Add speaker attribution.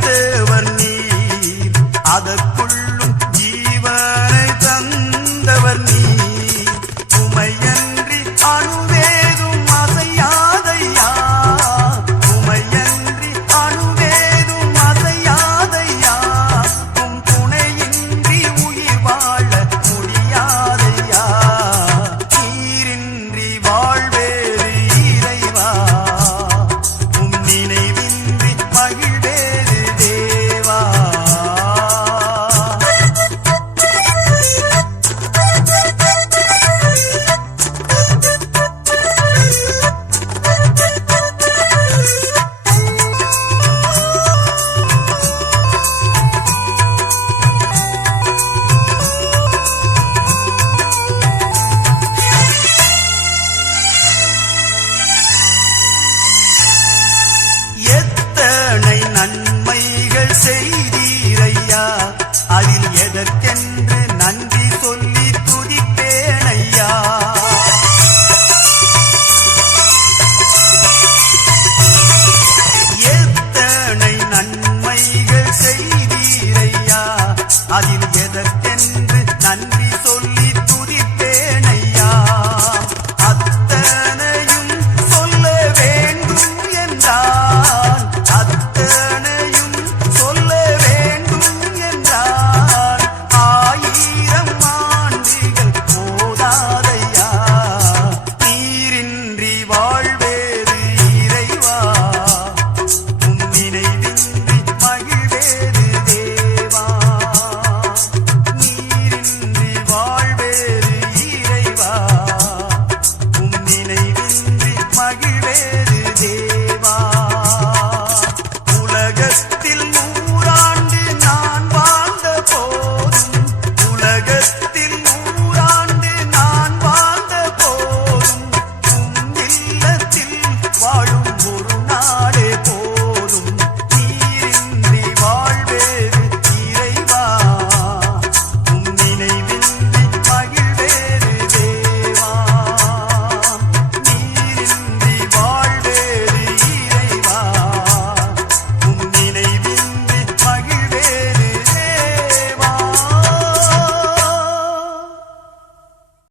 Speaker 1: தேவர் நீர். அதற்கு அதற்கென்று நன்றி சொல்லி